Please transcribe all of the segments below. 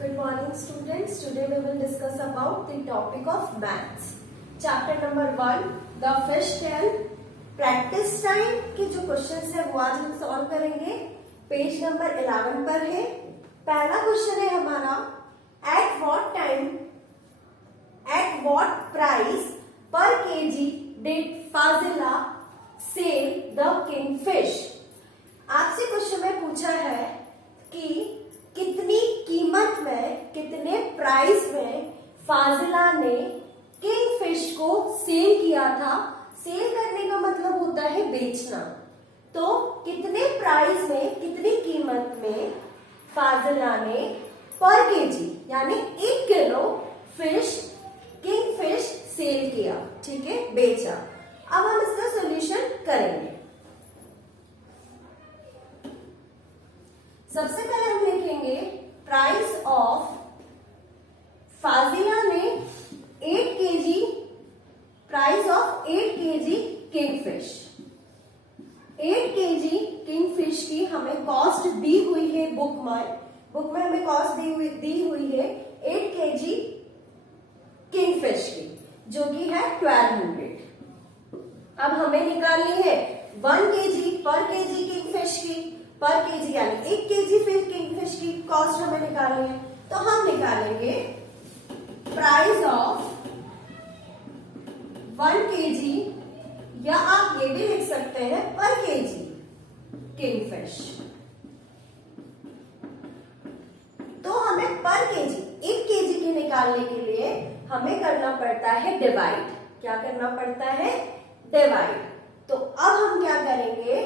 Good morning students. Today we will discuss about the topic of maths. Chapter number 1 The Fish Tale. Practice time के जो questions है वो आज हम solve करेंगे. पेज नंबर 11 पर है. पहला क्वेश्चन है हमारा at what price per kg did Fazila sell the kingfish? आपसे क्वेश्चन में पूछा है कि कितनी कीमत में, कितने प्राइस में फाजिला ने किंगफिश को सेल किया था. सेल करने का मतलब होता है बेचना. तो कितने प्राइस में, कितनी कीमत में फाजिला ने पर केजी यानी 1 किलो फिश, किंगफिश सेल किया. ठीक है, बेचा. अब हम इसका सॉल्यूशन करेंगे. सबसे पहले हम लिखेंगे प्राइस ऑफ फाजिला ने 8 KG, price of 8 KG kingfish. 8 KG kingfish की हमें कॉस्ट दी हुई है बुक में हमें कॉस्ट दी हुई है 8 केजी किंगफिश की, जो कि है 1200. अब हमें निकालनी है 1 केजी पर केजी किंगफिश की, पर केजी यानी 1 केजी फिर किंगफिश की कॉस्ट हमें निकालनी है. तो हम निकालेंगे प्राइस ऑफ 1 केजी, या आप ये भी लिख सकते हैं पर केजी किंगफिश. तो हमें पर केजी 1 केजी की निकालने के लिए हमें करना पड़ता है डिवाइड. क्या करना पड़ता है? डिवाइड. तो अब हम क्या करेंगे,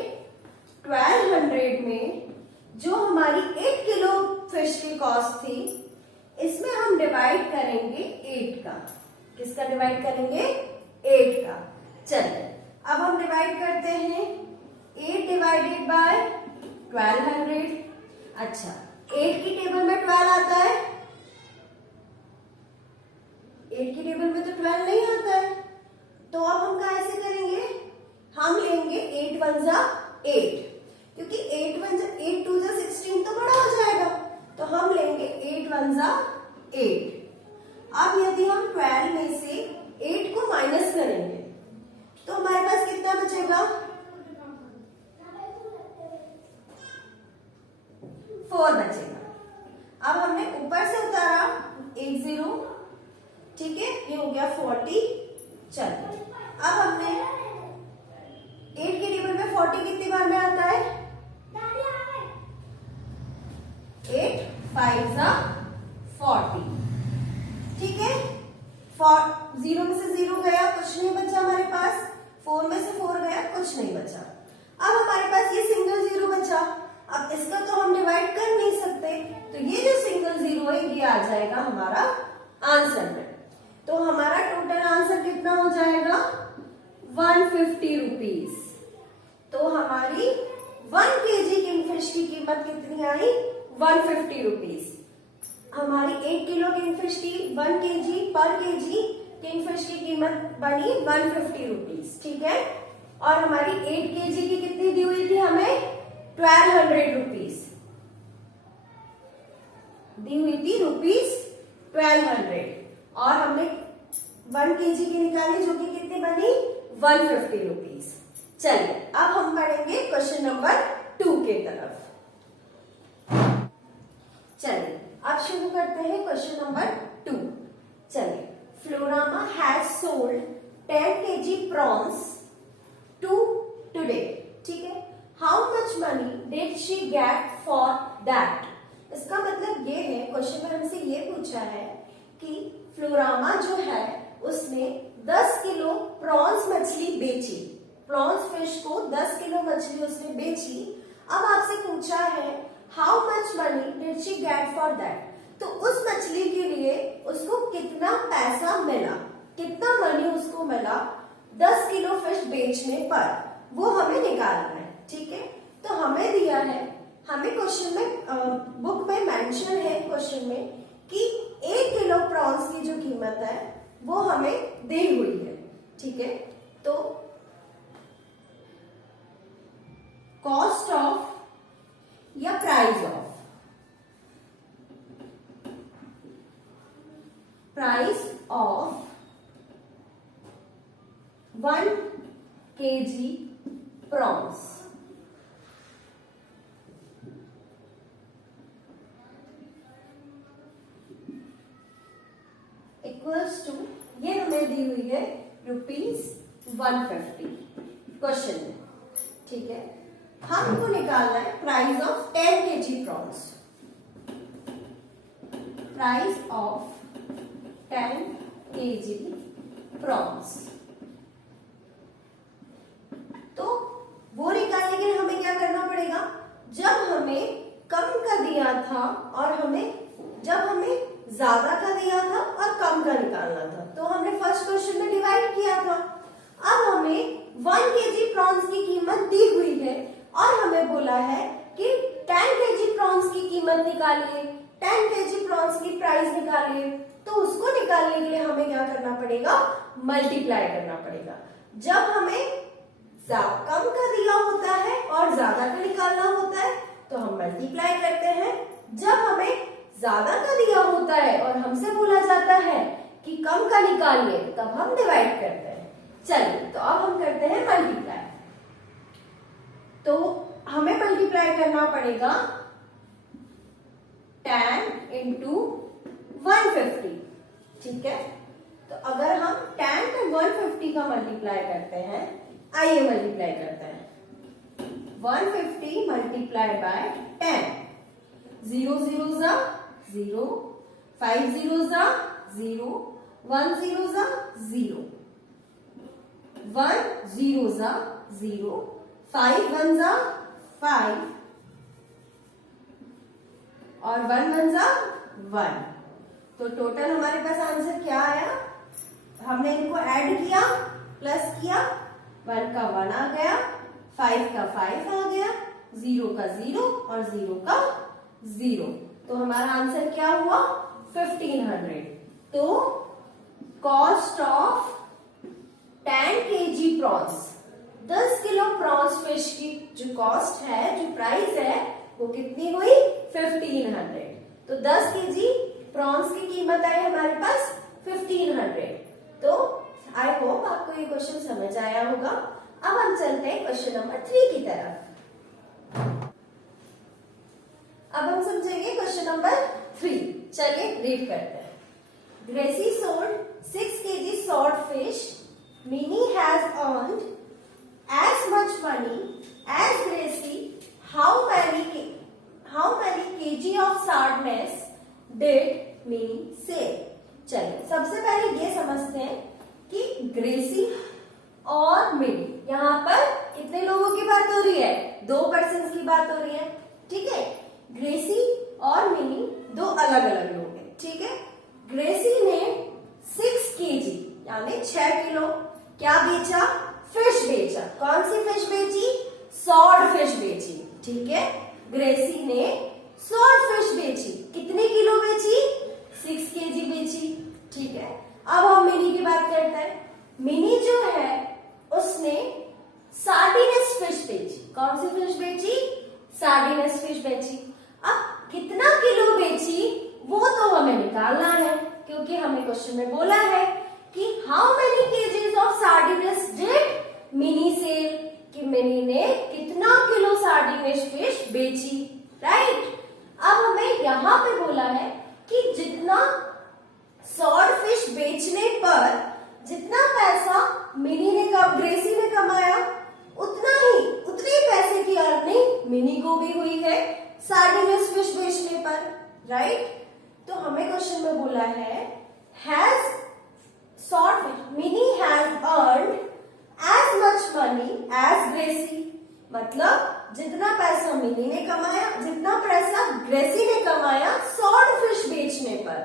1200 में जो हमारी 8 किलो फिश की कॉस्ट थी, इसमें हम डिवाइड करेंगे 8 का. किसका डिवाइड करेंगे? 8 का. चलिए अब हम डिवाइड करते हैं. 8 डिवाइडेड बाय 1200. अच्छा, 8 की टेबल में 12 आता है? 8 की टेबल में तो 12 नहीं आता है. तो अब हम कैसे करेंगे? हम लेंगे 8 1 जा 8, क्योंकि 8 2 जा 16 तो बड़ा हो जाएगा. तो हम लेंगे 8 1 जा 8. अब यदि हम 12 में से 8 को माइनस करेंगे तो हमारे पास कितना बचेगा? 4 बचेगा. अब हमने ऊपर से उतारा 1 0. ठीक है, ये हो गया 40. चलिए अब हमने 8 की टेबल में 40 कितनी बार में आता है? 8 5 जा 40. ठीक है, 0 में से 0 गया, कुछ नहीं बचा हमारे पास. 4 में से 4 गया, कुछ नहीं बचा. अब हमारे पास ये सिंगल 0 बचा. अब इसका तो हम डिवाइड कर नहीं सकते, तो ये जो सिंगल 0 है ये आ जाएगा हमारा आंसर में. तो हमारा टोटल आंसर कितना हो जाएगा? 150 रुपीज. तो हमारी 1 केजी किंगफिश की कीमत कितनी आई? 150 रुपीज. हमारी 1 किलो किंगफिश की 1 केजी पर केजी किंगफिश की कीमत बनी 150 रुपीज. ठीक है, और हमारी 8 केजी की कितनी दी हुई थी हमें? 1200 रुपीज दी हुई थी, रुपीज 1200. और हमने 1 केजी की निकाली, जो कि कितनी बनी? 150 रुपीज. चलिए अब हम पढ़ेंगे क्वेश्चन नंबर 2 के तरफ. चलिए अब शुरू करते हैं क्वेश्चन नंबर 2. चलिए, Florama has sold 10 kg prawns today. ठीक है, how much money did she get for that? इसका मतलब ये है, क्वेश्चन में हमसे ये पूछा है कि फ्लोरामा जो है उसने 10 किलो प्रॉन्स मछली बेची. प्रॉन्स फिश को 10 किलो मछली उसने बेची. अब आपसे पूछा है how much money did she get for that. तो उस मछली के लिए उसको कितना पैसा मिला, कितना मनी उसको मिला 10 किलो फिश बेचने पर, वो हमें निकालना है. ठीक है, तो हमें दिया है, हमें क्वेश्चन में बुक में मेंशन है क्वेश्चन में कि 1 किलो प्रॉन्स की जो कीमत है वो हमें दी हुई है. ठीक है, तो कॉस्ट ऑफ या price of price of 1 kg prawns equals to, ये हमें दी हुई है ₹150 क्वेश्चन में, ठीक है। हमको निकालना है price of 10 kg prawns, price of 10 kg prawns. तो वो निकालने के लिए हमें क्या करना पड़ेगा, जब हमें कम का दिया था और जब हमें ज्यादा का दिया था और कम का निकालना था, तो हमने फर्स्ट क्वेश्चन में डिवाइड किया था। अब हमें 1 kg प्रॉन्स की कीमत दी हुई है और हमें बोला है कि 10 kg प्रॉन्स की कीमत निकालिए, 10 kg प्रॉन्स की प्राइस निकालिए। तो उसको निकालने के लिए हमें क्या करना पड़ेगा, मल्टीप्लाई करना पड़ेगा। जब हमें कम का दिया होता है और ज्यादा का निकालना होता है तो हम मल्टीप्लाई करते हैं। जब हमें ज्यादा का दिया होता है और हमसे बोला जाता है कि कम का निकालिए, तब हम डिवाइड करते हैं। चलिए, तो अब हम करते हैं मल्टीप्लाई। तो हमें मल्टीप्लाई करना पड़ेगा 10 into 150, ठीक है। तो अगर हम 10 में 150 का मल्टीप्लाई करते हैं, आइए मल्टीप्लाई करते हैं। 150 मल्टीप्लाई बाय 10, 0 0 जा 0, 5 0 जा 0, 1 0 जा 0, 1 0 जा 0, 5 1 जा 5 और 1 1 जा 1। तो टोटल हमारे पास आंसर क्या आया, हमने इनको ऐड किया, प्लस किया, 1 का 1 आ गया, 5 का 5 आ गया, 0 का 0 और 0 का 0। तो हमारा आंसर क्या हुआ, 1500। तो cost of 10 kg prawns, 10 kilo prawns fish की जो कॉस्ट है, जो प्राइस है, वो कितनी हुई, 1500। तो 10 kg प्रॉन्स की कीमत आई हमारे पास 1500। तो आई होप आपको ये क्वेश्चन समझ आया होगा। अब हम चलते हैं क्वेश्चन नंबर 3 की तरफ। अब हम समझेंगे क्वेश्चन नंबर 3। चलिए रीड करते हैं। Gracy sold 6 kg salt fish. Minnie has earned as much money as Gracie. How many kg of sadness did Minnie save? चलिए, सबसे पहले ये समझते हैं कि ग्रेसी और मिनी, यहाँ पर कितने लोगों की बात हो रही है, 2 पर्सन की बात हो रही है, ठीक है। ग्रेसी और मिनी 2 अलग अलग लोग हैं, ठीक है। ग्रेसी ने 6 kg यानी 6 किलो क्या बेचा, फिश बेचा। कौन सी फिश बेची, सॉल्ट फिश बेची, ठीक है। ग्रेसी ने सॉल्ट फिश बेची, कितने किलो बेची, 6 kg बेची, ठीक है। अब हम मिनी की बात करते हैं। मिनी जो है उसने सार्डिनस फिश बेची। कौन सी फिश बेची, सार्डिनस फिश बेची। अब कितना किलो बेची वो तो हमें निकालना है, क्योंकि हमें क्वेश्चन में बोला है कि how many kgs of sardines did Mini sell, कि मिनी ने कितना किलो सार्डिनस फिश बेची, राइट। अब हमें यहां पे बोला है कि जितना सॉल्ट फिश बेचने पर जितना पैसा मिनी ने ग्रेसी ने कमाया, उतने पैसे की अर्निंग मिनी को भी हुई है सार्डिनस फिश बेचने पर, राइट। तो हमें क्वेश्चन में बोला है has salt fish, Mini has earned as much money as Gracy, मतलब जितना पैसा मिनी ने कमाया, जितना पैसा ग्रेसी ने कमाया सॉल्ट फिश बेचने पर,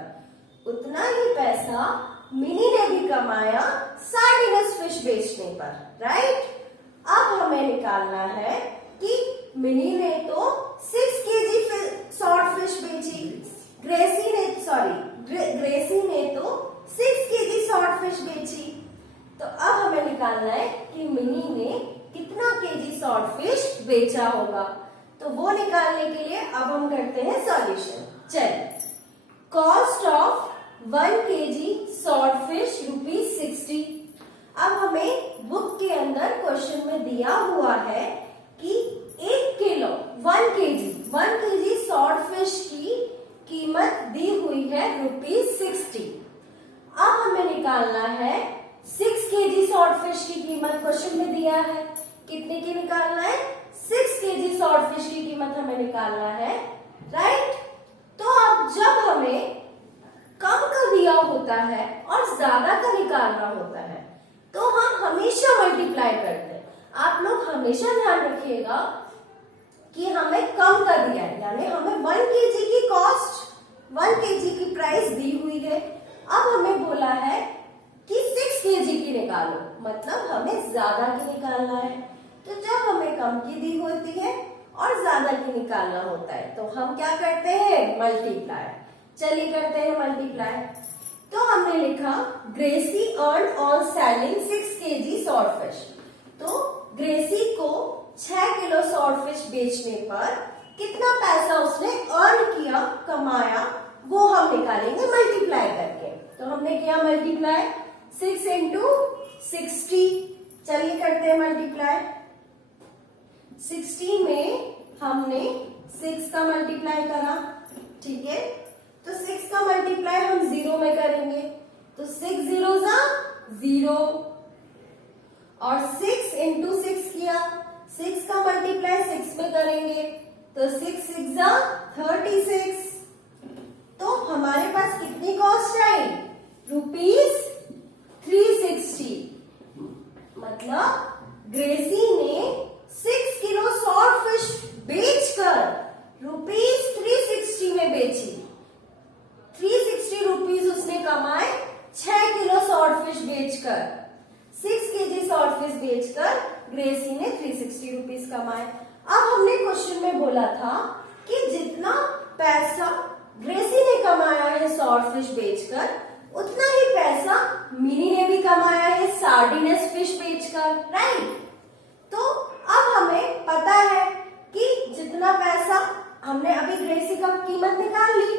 उतना ही पैसा मिनी ने भी कमाया सार्डिनस फिश बेचने पर, राइट। अब हमें निकालना है कि मिनी ने तो 6 kg सॉल्ट फिश बेची, ग्रेसी ने तो 6 kg सॉल्ट फिश बेची। तो अब हमें निकालना है कि मिनी ने कितना केजी सॉल्ट फिश बेचा होगा। तो वो निकालने के लिए अब हम करते हैं सॉल्यूशन। चलिए, cost of 1 kg salt fish ₹60। अब हमें बुक के अंदर क्वेश्चन में दिया हुआ है कि 1 किलो 1 केजी सॉल्ट फिश की कीमत दी हुई है ₹60। अब हमें निकालना है 6 केजी सॉल्ट फिश की कीमत। क्वेश्चन में दिया है कितने की निकालना है, 6 केजी सॉल्ट फिश की कीमत हमें निकालना है, राइट। तो अब जब हमें कम का दिया होता है और ज्यादा का निकालना होता है तो हम हमेशा मल्टीप्लाई करते हैं। आप लोग हमेशा ध्यान रखिएगा कि हमें कम का दिया है, यानी हमें 1 केजी की कॉस्ट 1 केजी की प्राइस दी हुई है। अब हमें बोला है कि 6 केजी की निकालो, मतलब हमें ज्यादा की निकालना है। तो जब हमें कम की दी होती है और ज्यादा की निकालना होता है तो हम क्या करते हैं, मल्टीप्लाई। चलिए करते हैं मल्टीप्लाई। तो हमने लिखा Gracy earn on selling 6 kg salt fish. तो ग्रेसी को 6 किलो सॉल्ट फिश बेचने पर कितना पैसा उसने अर्न किया, कमाया, वो हम निकालेंगे मल्टीप्लाई करके। तो हमने किया मल्टीप्लाई 6 इंटू 60। चलिए करते हैं मल्टीप्लाई। 60 में हमने 6 का मल्टीप्लाई करा, ठीक है। तो 6 का मल्टीप्लाई हम 0 में करेंगे, तो 6 0 जा 0 और 6 इंटू 6 किया। 6 का मल्टीप्लाई 6 में करेंगे तो 6 6 जा 36। तो हमारे पास कितनी कॉस्ट आई, ₹360। मतलब ग्रेसी ने 6 किलो सॉल्ट फिश बेचकर ₹360 में बेची। 360 रुपीज उसने कमाए 6 किलो सॉल्ट फिश बेचकर। 6 केजी सॉल्ट फिश बेचकर ग्रेसी ने 360 रुपीज कमाए। अब हमने क्वेश्चन में बोला था कि जितना पैसा ग्रेसी ने कमाया है सॉल्ट फिश बेचकर, उतना ही पैसा मिनी ने भी कमाया है सार्डिनस फिश बेचकर, राइट। तो अब हमें पता है कि जितना पैसा हमने अभी ग्रेसी का कीमत निकाल ली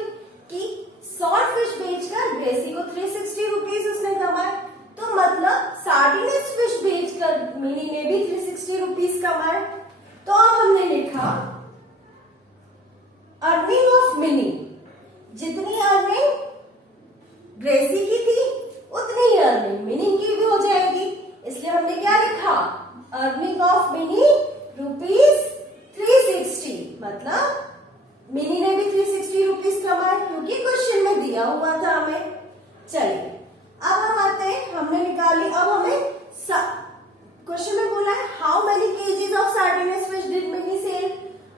कि सॉल्ट फिश बेचकर ग्रेसी को 360 रुपीज उसने कमाए, तो मतलब सार्डिनस फिश बेचकर मिनी ने भी 360 रुपीज कमाए। तो अब हमने लिखा अर्निंग ऑफ मिनी, जितनी अर्निंग ग्रेसी की थी उतनी ही अर्निंग मिनी की भी हो जाएगी, इसलिए हमने क्या लिखा, अर्निंग ऑफ मिनी ₹360। मतलब मिनी ने भी 360 रुपीज कमाए क्योंकि क्वेश्चन में दिया हुआ था हमें। चलिए अब हम आते हैं, हमने निकाली। अब हमें क्वेश्चन में बोला है how many kgs of sardines fish did Mini sell.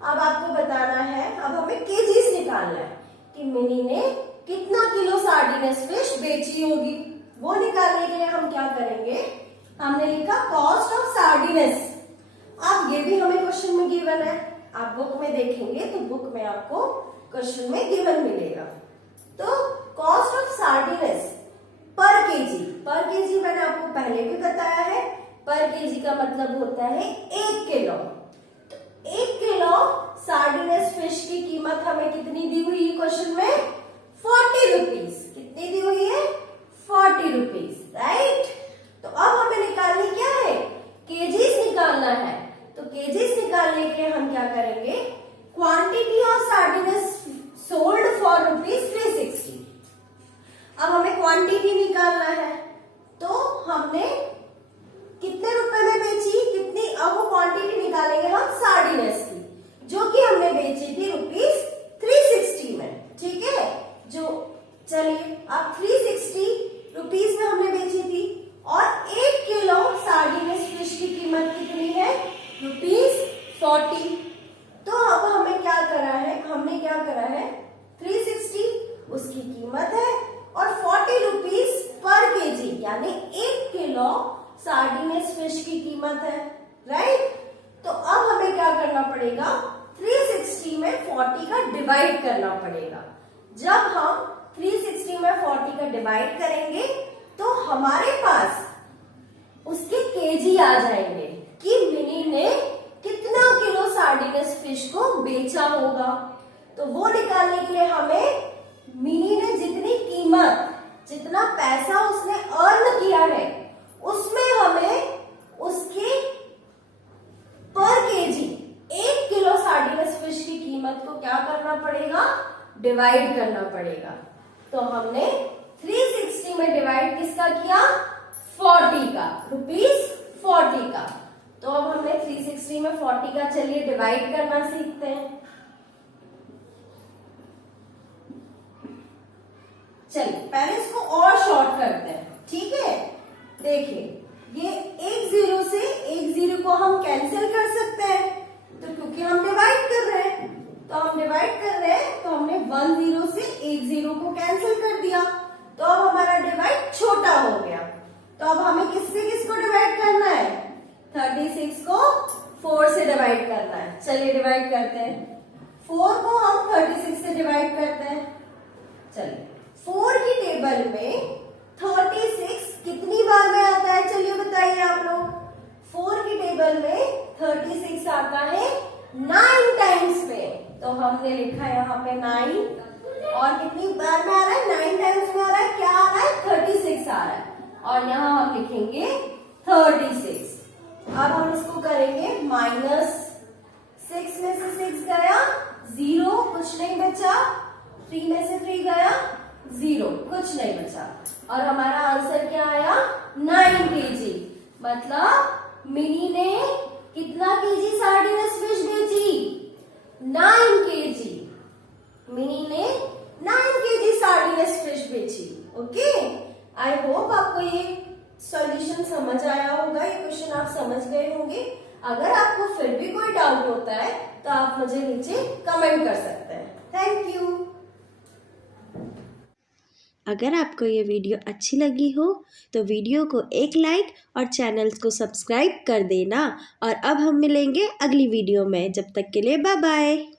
अब आपको बताना है, अब हमें केजीज निकालना है कि मिनी ने कितना किलो सार्डिनस फिश बेची होगी। वो निकालने के लिए हम क्या करेंगे, हमने लिखा कॉस्ट ऑफ सार्डिनस। अब ये भी हमें क्वेश्चन में गिवन है, आप बुक में देखेंगे तो बुक में आपको क्वेश्चन में गिवन मिलेगा। तो कॉस्ट ऑफ सार्डिनस पर केजी मैंने आपको पहले भी बताया है, पर केजी का मतलब होता है 1 किलो। तो 1 किलो सार्डिनस फिश की कीमत हमें कितनी दी हुई है क्वेश्चन में, 40 रुपीज। कितनी दी हुई है, 40 रुपीज, राइट। तो अब हमें निकालनी क्या है, केजीज निकालना है। तो केजीज निकालने के लिए हम क्या करेंगे, क्वांटिटी ऑफ सार्डिनस सोल्ड फॉर ₹360। अब हमें क्वांटिटी निकालना है, तो हमने कितने रुपए में बेची, कितनी, अब वो क्वांटिटी निकालेंगे हम सार्डिनस की, जो कि हमने बेची थी ₹360 में, ठीक है। जो चलिए अब 360 रुपीज में हमने बेची थी और 1 किलो सार्डिनस फिश की कीमत कितनी है, ₹40। तो अब हमें क्या करा है, हमने क्या करा है, 360 उसकी कीमत है और 40 रुपीज पर केजी, यानी 1 किलो सार्डिनस फिश की कीमत है, राइट। तो अब हमें क्या करना पड़ेगा, 360 में 40 का डिवाइड करना पड़ेगा। जब हम 360 में 40 का डिवाइड करेंगे तो हमारे पास उसके केजी आ जाएंगे कि मिनी ने कितना किलो सार्डिनस फिश को बेचा होगा। तो वो निकालने के लिए हमें मिनी ने जितनी कीमत डिवाइड करना पड़ेगा। तो हमने 360 में डिवाइड किसका किया? 40 का, ₹40 का। तो अब हमने 360 में 40 का, चलिए डिवाइड करना सीखते हैं। चलिए पहले इसको और शॉर्ट करते हैं, ठीक है। देखिए ये एक जीरो से एक जीरो को हम कैंसिल कर सकते हैं, तो क्योंकि हम डिवाइड कर रहे हैं, तो हमने 1 जीरो से एक जीरो को कैंसिल कर दिया, तो अब हमारा डिवाइड छोटा हो गया। तो अब हमें किससे किसको डिवाइड करना है? 36 को 4 से डिवाइड करना है। चलिए डिवाइड करते हैं। 4 को हम 36 से डिवाइड करते हैं। चलिए 4 की टेबल में 36 कितनी बार में आता है? चलिए बताइए आप लोग। 4 की टेबल में 36 आता है 9 टाइम्स में, तो हमने लिखा है यहाँ पे 9। और कितनी बार में आ रहा है? 9 टाइम्स में आ रहा है। क्या आ रहा है? 36 आ रहा है। और यहाँ हम लिखेंगे 36। अब हम इसको करेंगे -6 में से 6 गया 0, कुछ नहीं बचा। 3 में से 3 गया 0, कुछ नहीं बचा। और हमारा आंसर क्या आया? 9 kg। मतलब मिनी ने कितना केजी सार्डिनस फिश बेची? 9 kg। मिनी ने 9 kg सार्डिनस फिश बेची। ओके, आई होप आपको ये सॉल्यूशन समझ आया होगा, ये क्वेश्चन आप समझ गए होंगे। अगर आपको फिर भी कोई डाउट होता है तो आप मुझे नीचे कमेंट कर सकते हैं। Thank you. अगर आपको ये वीडियो अच्छी लगी हो तो वीडियो को एक लाइक और चैनल को सब्सक्राइब कर देना। और अब हम मिलेंगे अगली वीडियो में, जब तक के लिए बाय बाय।